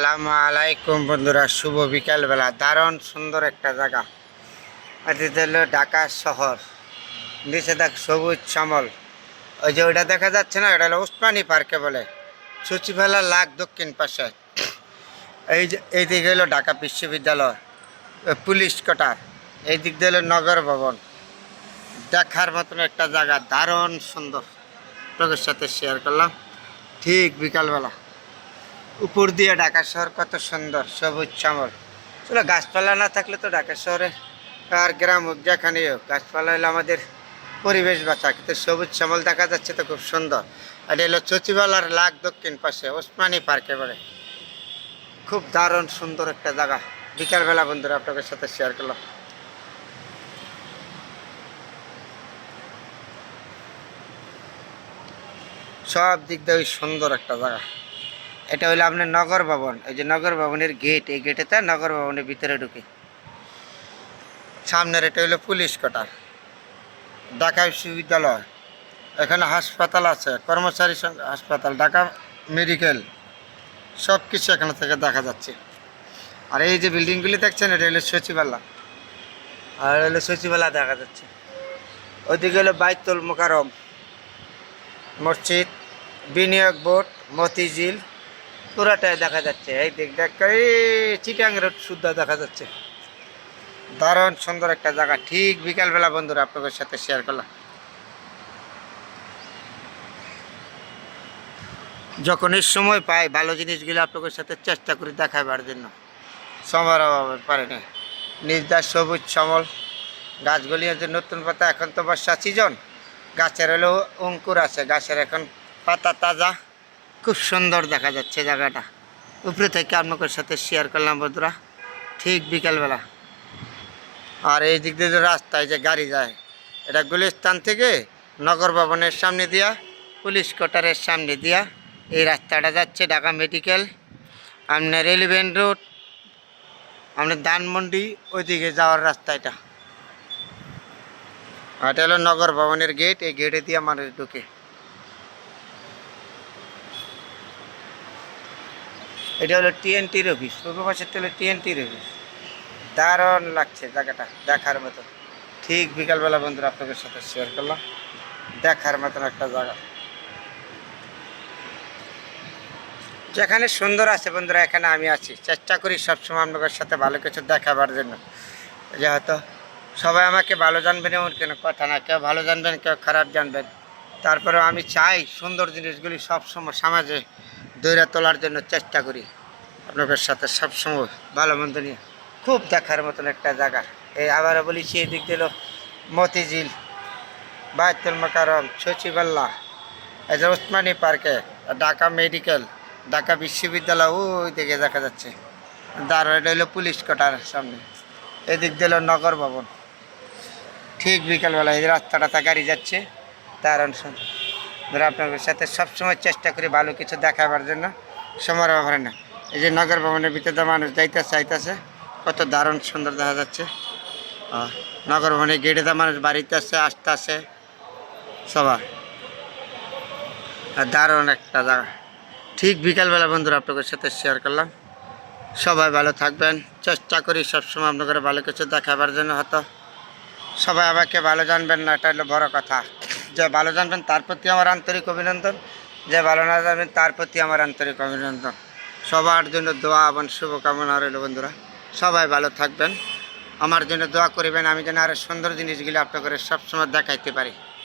আসসালামু আলাইকুম বন্ধুরা, শুভ বিকালবেলা। দারুণ সুন্দর একটা জায়গা। এটা হলো ঢাকা শহর। নিচে দেখ সবুজ শ্যামল। ওই যে ওইটা দেখা যাচ্ছে না, এটা হলো উসমানী পার্কে বলে। সচিবালয় লাগ দক্ষিণ পাশে। এই যে এই দিকে হলো ঢাকা বিশ্ববিদ্যালয়, পুলিশ কোটার। এই দিক দিয়ে হলো নগর ভবন। দেখার মতন একটা জায়গা, দারুণ সুন্দর। তোদের সাথে শেয়ার করলাম ঠিক বিকালবেলা। উপর দিয়ে ঢাকা শহর কত সুন্দর, সবুজ শ্যামল। চলো, গাছপালা না থাকলে তো ঢাকা শহরে আর গ্রাম হোক যেখানেই হোক, গাছপালা হলে আমাদের পরিবেশ বাঁচা। কিন্তু সবুজ শ্যামল দেখা যাচ্ছে তো খুব সুন্দর। আর এটা হলো সচিবালয়ের লাগ দক্ষিণ পাশে ওসমানী পার্কে বলে। খুব দারুণ সুন্দর একটা জায়গা। বিকালবেলা বন্ধুরা আপনাদের সাথে শেয়ার করলাম। সব দিক দিয়ে সুন্দর একটা জায়গা। এটা হলো আপনার নগর ভবন। এই যে নগর ভবনের গেট, এই গেটেতে নগর ভবনের ভিতরে ঢুকে। সামনের এটা হলো পুলিশ কোটার, ঢাকা বিশ্ববিদ্যালয়। এখানে হাসপাতাল আছে, কর্মচারী হাসপাতাল, ঢাকা মেডিকেল, সব কিছু এখানে থেকে দেখা যাচ্ছে। আর এই যে বিল্ডিংগুলি দেখছেন, এটা হলো সচিবালয়। আর হলো সচিবালয় দেখা যাচ্ছে। ওইদিকে হলো বাইতুল মোকাররম মসজিদ, বিনিয়োগ বোর্ড, মতিঝিল, পুরাটাই দেখা যাচ্ছে। এই দিক দেখ, এই চিটাং রোড শুদ্ধ দেখা যাচ্ছে। দারুণ সুন্দর একটা জায়গা। ঠিক বিকালবেলা বন্ধুরা আপনাদের সাথে শেয়ার করলাম। যখন এই সময় পাই, ভালো জিনিসগুলো আপনাদের সাথে চেষ্টা করি দেখাবার জন্য। সময়ের অভাবে পারে না। নিজদার সবুজ শ্যামল গাছগুলি যে নতুন পাতা, এখন তো বর্ষা সিজন, গাছের হলেও অঙ্কুর আছে, গাছের এখন পাতা তাজা। খুব সুন্দর দেখা যাচ্ছে জায়গাটা। উপরে থেকে আপনাদের সাথে শেয়ার করলাম বন্ধুরা ঠিক বিকালবেলা। আর এই দিক দিয়ে যে রাস্তায় যে গাড়ি যায়, এটা গুলিস্তান থেকে নগর ভবনের সামনে দিয়া, পুলিশ কোয়ার্টারের সামনে দিয়া এই রাস্তাটা যাচ্ছে ঢাকা মেডিকেল, আপনার রেলিভেন্ট রোড, আপনার ধানমন্ডি, ওইদিকে যাওয়ার রাস্তা এটা। আর এটা হলো নগর ভবনের গেট, এই গেটে দিয়ে মানুষ ঢুকে। এটা হলো টিএনটির অফিস, পূর্ব পাশের হলো টিএনটির অফিস। দারুণ লাগছে জায়গাটা, দেখার মতো। ঠিক বিকালবেলা বন্ধুরা আপনাদের সাথে শেয়ার করলাম। দেখার মতন একটা জায়গা, যেখানে সুন্দর আছে বন্ধুরা, এখানে আমি আছি। চেষ্টা করি সবসময় আপনাদের সাথে ভালো কিছু দেখাবার জন্য। যেহেতু সবাই আমাকে ভালো জানবেন এমন কোনো কথা না, কেউ ভালো জানবেন, কেউ খারাপ জানবেন। তারপরেও আমি চাই সুন্দর জিনিসগুলি সবসময় সমাজে দৈরা তোলার জন্য চেষ্টা করি। আপনাদের সাথে সবসময় ভালো মন্দ নিয়ে খুব দেখার মতন একটা জায়গা। এই আবারও বলেছি, এই দিক দিল মতিঝিল, বাইতুল মোকাররম, সচিবালয়, এই যে ওসমানী পার্কে, ঢাকা মেডিকেল, ঢাকা বিশ্ববিদ্যালয় ওই দিকে দেখা যাচ্ছে। দাঁড়ো, এটা হলো পুলিশ কোটার সামনে। এদিক দিল নগর ভবন। ঠিক বিকালবেলা এই রাস্তাটা গাড়ি যাচ্ছে, দারুণ সুন্দর। ধরো আপনাদের সাথে সবসময় চেষ্টা করি ভালো কিছু দেখাবার জন্য, সময়ের ব্যাপারে না। এই যে নগর ভবনের ভিতরে মানুষ যাইতেছে আইতেছে, কত দারুণ সুন্দর দেখা যাচ্ছে। নগর ভবনের গেটে তো মানুষ বাড়িতে আসছে, আসতে আসে সবাই। আর দারুণ একটা জায়গা। ঠিক বিকালবেলা বন্ধুরা আপনাদের সাথে শেয়ার করলাম। সবাই ভালো থাকবেন। চেষ্টা করি সবসময় আপনাদের ভালো কিছু দেখাবার জন্য। হয়তো সবাই আমাকে ভালো জানবেন না, এটা হলো বড় কথা। যে ভালো জানবেন তার প্রতি আমার আন্তরিক অভিনন্দন, যে ভালো না জানবেন তার প্রতি আমার আন্তরিক অভিনন্দন। সবার জন্য দোয়া এবং শুভকামনা রইল বন্ধুরা। সবাই ভালো থাকবেন, আমার জন্য দোয়া করবেন, আমি যেন আরও সুন্দর জিনিসগুলি আপনাদের সবসময় দেখাইতে পারি।